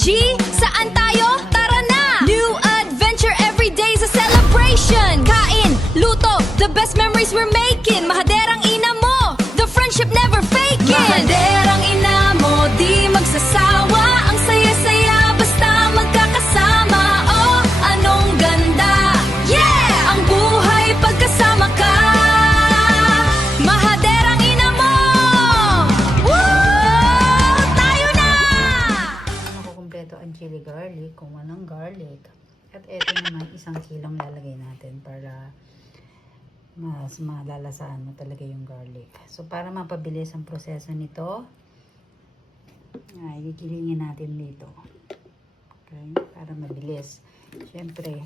G, saan tayo? Tara na! New adventure every day's a celebration. Kain, luto, the best memories we're making. Mahaderang ina mo, the friendship never faking. Mahaderang ina mo, di magsasawa. Ang saya-saya, basta magkakasama. Oh, anong ganda! Yeah! Ang buhay pagkasama ka. Mahaderang ina mo! Woo! Tayo na! Makukumpleto ang chili garlic kung walang garlic. At eto naman, 1 kilong lalagay natin para mas malalasahan mo talaga yung garlic. So, para mapabilis ang proseso nito, ay, gigilingin natin dito. Okay? Para mabilis. Siyempre,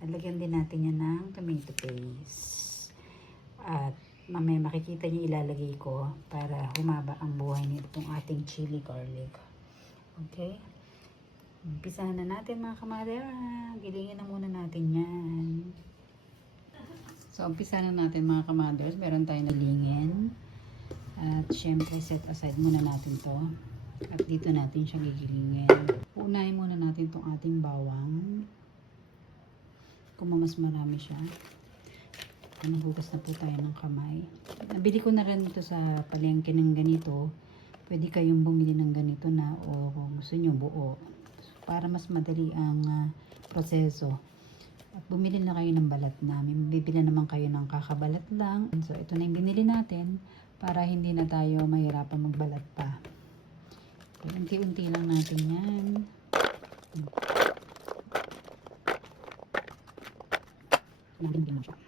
lalagyan din natin yan ng tomato paste. At mamaya makikita niyo ilalagay ko para humaba ang buhay nitong ating chili garlic. Okay? Umpisahan na natin mga kamadera. Gilingin na muna natin yan. So, umpisahan na natin mga kamaders. Meron tayong nalingin. At syempre, set aside muna natin to. At dito natin siya gigilingin. Unahin muna natin tong ating bawang. Kung mas marami siya. Naghugas na po tayo ng kamay. Nabili ko na rin ito sa palengke ng ganito. Pwede kayong bumili ng ganito na o kung gusto nyo buo. Para mas madali ang proseso. At bumili na kayo ng balat na. May bibili naman kayo ng kakabalat lang. So, ito na yung binili natin para hindi na tayo mahirapan magbalat pa. Unti-unti lang natin yan. Unti-unti lang siya.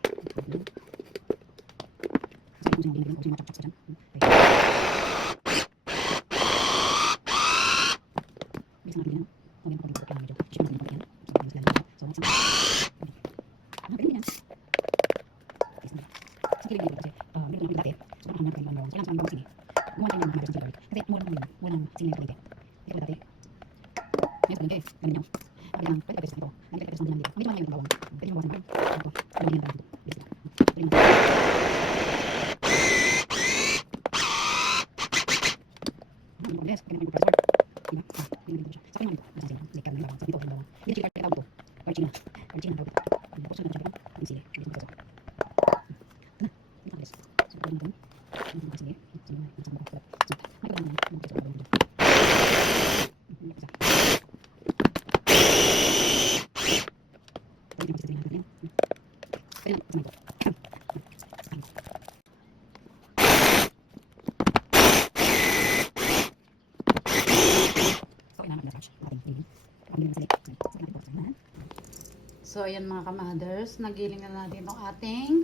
So, ayan mga kamaders, nagiling na natin itong ating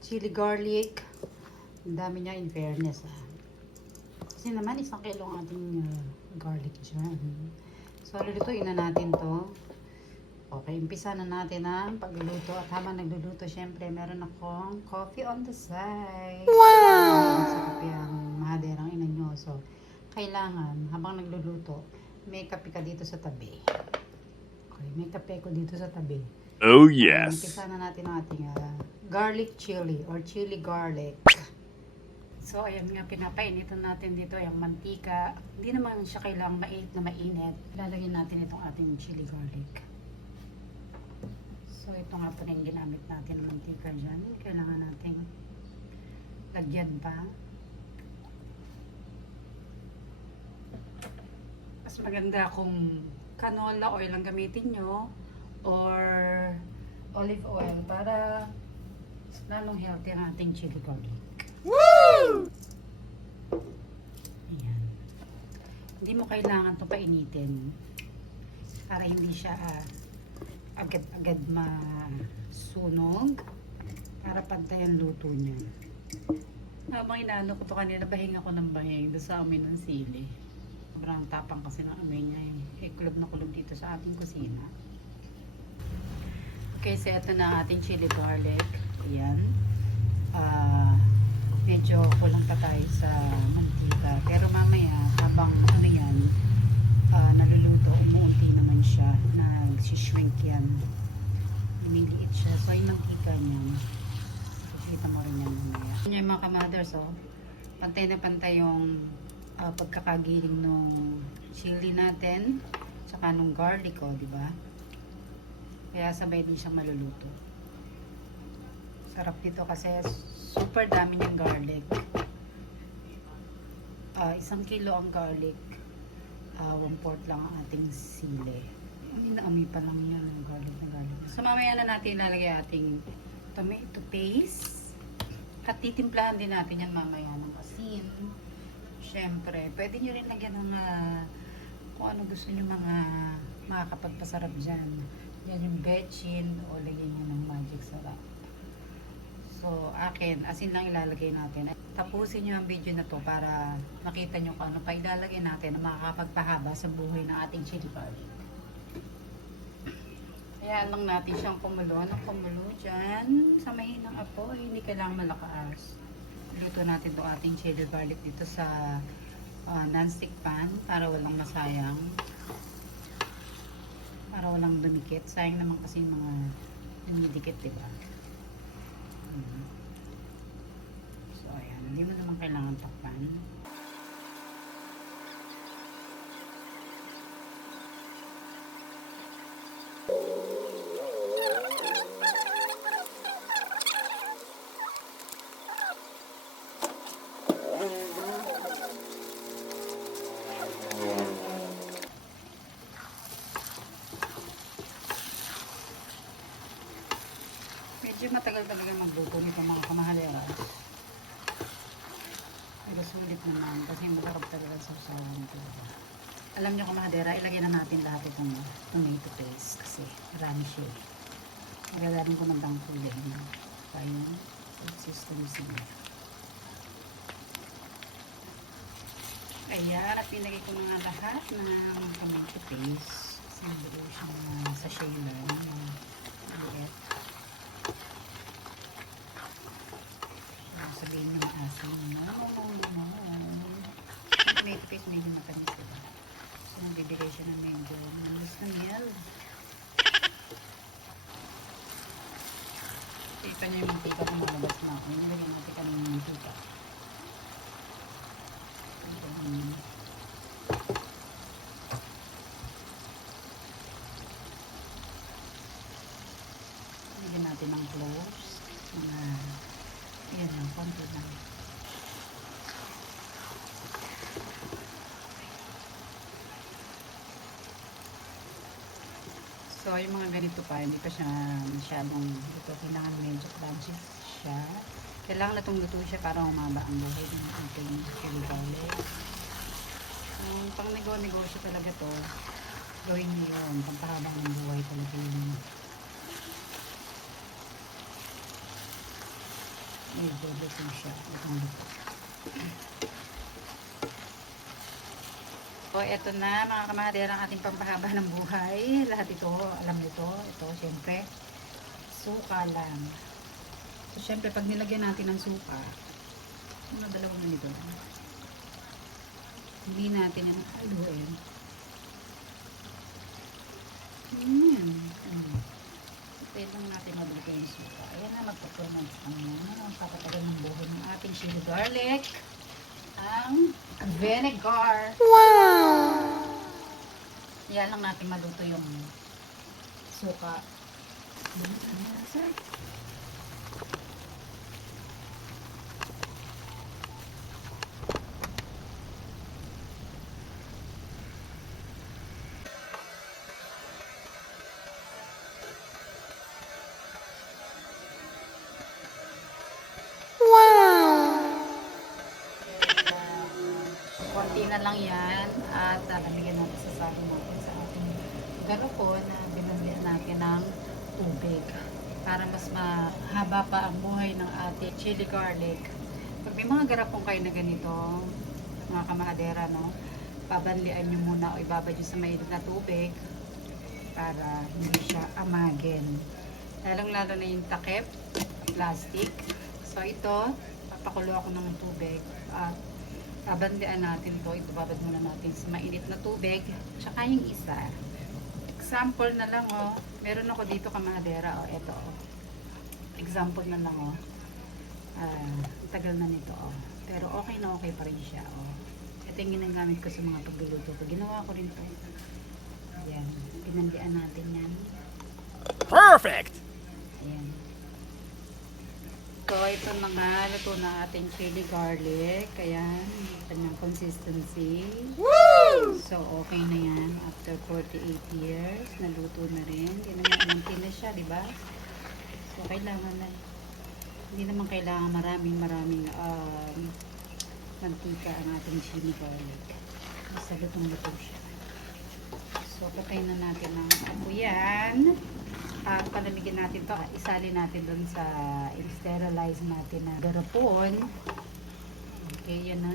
chili garlic. Ang dami niya in fairness. Kasi naman, 1 kilo ang ating garlic dyan. So, lulutuin na natin to. Okay, umpisa na natin ang pagluluto. At habang nagluluto, syempre, meron akong coffee on the side. Wow! Sa kape ang mahaderang ina nyo. So, kailangan, habang nagluluto, may kape ka dito sa tabi. Okay, may kape ko dito sa tabi. Oh yes. Umpisa na natin ang ating garlic chili or chili garlic. So, ayan nga, pinapainitan natin dito yung mantika. Hindi naman siya kailangang mainit na mainit. Lalagyan natin itong ating chili garlic. So, ito nga po na yung ginamit natin ng mantika dyan. Kailangan natin lagyan pa. Mas maganda kung canola oil ang gamitin nyo or olive oil para lalong healthy ang ating chili garlic. Woo! Ayan. Hindi mo kailangan ito painitin para hindi siya agad-agad masunog para pantay ang luto niya. Habang inaano ko ito kanina, bahing ako ng bahing doon sa amin ng sili. Sobrang tapang kasi ng amoy niya eh. Kulob na kulob dito sa ating kusina. Okay, so ito na ang ating chili garlic. Ayan. Medyo kulang pa tayo sa mantika. Pero mamaya, habang ano yan, naluluto, umuunti naman siya. Nagsishrink yan. Lumiliit siya. So, yung mantika niyan, nakikita mo rin yan mamaya. Yan yung mga kamaders, oh. Pantay na pantay yung pagkakagiling ng chili natin. Tsaka nung garlic ko, di ba? Kaya sabay din siyang maluluto. Sarap dito kasi super dami niyang garlic. 1 kilo ang garlic. 1/4 lang ang ating sili. Inaamoy pa lang yan ang garlic na garlic. So mamaya na natin ilalagay ating tomato paste. At titimplahan din natin yan mamaya ng asin. Siyempre, pwede nyo rin lagyan ng kung ano gusto nyo mga makakapagpasarap dyan. Yan yung betchin o lagyan nyo ng magic sarap. So, akin, asin lang ilalagay natin. Tapusin nyo ang video na to para makita nyo kung ano pa ilalagay natin na makakapagpahaba sa buhay ng ating chili garlic. Hayaan lang natin siyang kumulo. Anong kumulo dyan? Sa mahinang apoy, hindi kailangan malakas. Luto natin itong ating chili garlic dito sa non-stick pan para walang masayang. Para walang dumikit. Sayang naman kasi yung mga dumidikit, diba? So, ayan. Hindi mo naman kailangan takpan. Medyo matagal talaga magluto nito mga kamahalera. Pero sulit naman kasi masarap talaga sa usawan nito. Alam nyo kamahalera, ilagay na natin lahat itong tomato paste kasi marami siya. Magagaling ko ng tangkulin pa yung consistency niya. Ayan, at pinagay ko na lahat ng tomato paste. Sinabulo siya sa shaler. Maliit. Sabihin nyo maasim. No. Tomato paste medyo matamis, diba? So, nagbibigay siya ng medyo malis na miel. Kita nyo yung mantika kung malabas na ako. Nilagyan natin kami ng mantika. Nilagyan natin ng cloves. Ayan lang, konti lang. So, yung mga ganito pa, hindi pa siya masyadong ito. Kailangan medyo crunchy siya. Kailangan na itong luto siya para umaba ang buhay ng ating chili garlic. Pang negosyo talaga to, gawin niyo yun. Pampahabang ng buhay talaga yun. Medyo luto siya. Itong luto. So, eto na mga kamahalera ang ating pampahaba ng buhay. Lahat ito, alam nito. Ito, syempre, suka lang. So, syempre, pag nilagyan natin ng suka, mga dalawang ganito lang. Hindi natin yan haluin. Ayan. Pwede lang natin mabuti yung suka. Ayan na, magpapunan sa kanya. Ang papatagal ng buhay ng ating chili garlic. Ang vinegar. Wow! Yan lang natin maluto yung suka. Konti na lang yan at lalagyan natin sa saging natin sa ating galapon na binandihan natin ng tubig para mas mahaba pa ang buhay ng ating chili garlic. Pag may mga garapon kayo na ganito, mga kamahadera, no, pabanlian nyo muna o ibabad nyo sa mainit na tubig para hindi siya amagin. Lalong-lalo na yung takip, plastic. So ito, papakulo ako ng tubig at babandian natin to. Ito babad muna natin sa mainit na tubig. Tsaka yung isa. Example na lang, oh. Meron ako dito kamadera, oh. Ito, oh. Example na lang, oh. Tagal na nito, oh. Pero okay na okay pa rin siya, oh. Ito yung ginagamit ko sa mga pagluluto ko. Ginawa ko rin to. Pinandian natin yan. Perfect! Ayan. So, ito na nga, luto na ating chili garlic. Ayan, kanyang consistency. Woo! So, okay na yan. After 48 years, naluto na rin. Hindi naman na siya, di ba? So, kailangan na. Hindi naman kailangan maraming mantika ang ating chili garlic. Basta lutong-luto siya. So, patay na natin ang ako yan. Palamigin natin to at isali natin doon sa sterilize natin na garapon. Okay, yan na.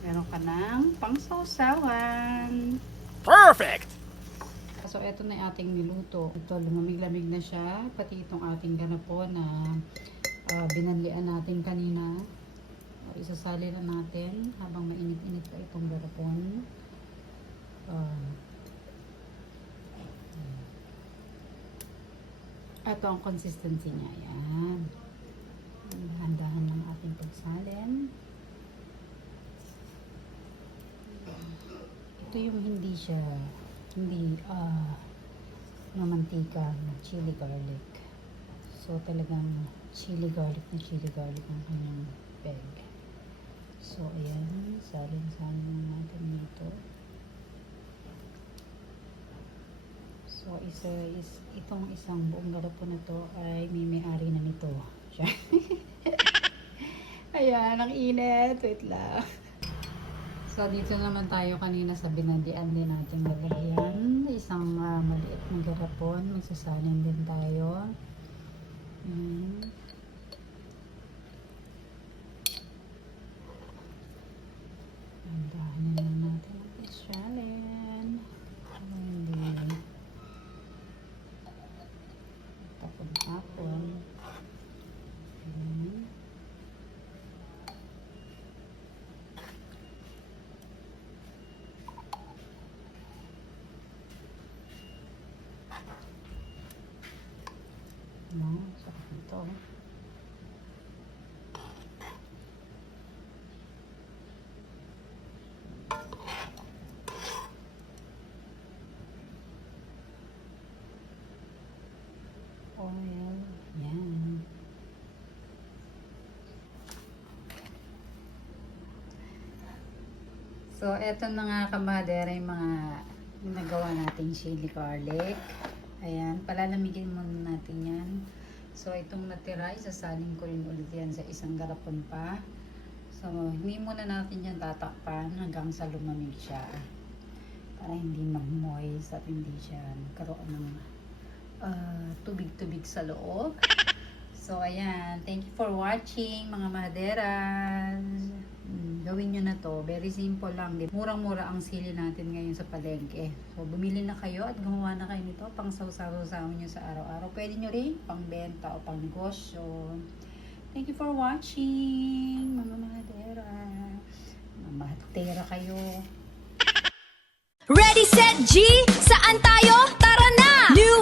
Meron ka ng pangsawsawan. Perfect! So, eto na yung ating niluto. Ito, lumamig-lamig na siya. Pati itong ating garapon na binanlian natin kanina. Isasali na natin habang mainit-init pa itong garapon. Ito ang consistency niya. Yan. Handahan ng ating pagsalin. Ito yung hindi na mantika na chili garlic. So talagang chili garlic ang kanyang peg. So ayan, salin-salin natin dito. So itong isang buong garapon na to ay may-ari na nito. Siya. Ayan, ang init. Wait lang. So, dito naman tayo kanina sa binandian din natin lalagyan. Isang maliit na garapon. Magsasalin din tayo. Andahan na natin ang pagsalin. Hindi. Tapon-tapon. Sarap ito. Oil. Yan. So, eto na nga kamader ay mga ginagawa nating chili garlic. Ayan, palalamigin muna natin yan. So, itong natira, isasalin ko rin ulit yan sa isang garapon pa. So, hindi muna natin yan tatakpan hanggang sa lumamig siya. Para hindi mag-moist at hindi siya magkaroon ng tubig-tubig sa loob. So, ayan. Thank you for watching, mga mahaderas. Gawin nyo na to. Very simple lang. Murang-mura ang sili natin ngayon sa palengke. So, bumili na kayo at gumawa na kayo nito. Pang saw-saw nyo sa araw-araw. Pwede nyo rin pang benta o pang negosyo. Thank you for watching, mga mahadera. Mga mahadera kayo. Ready, set, G! Saan tayo? Tara na! New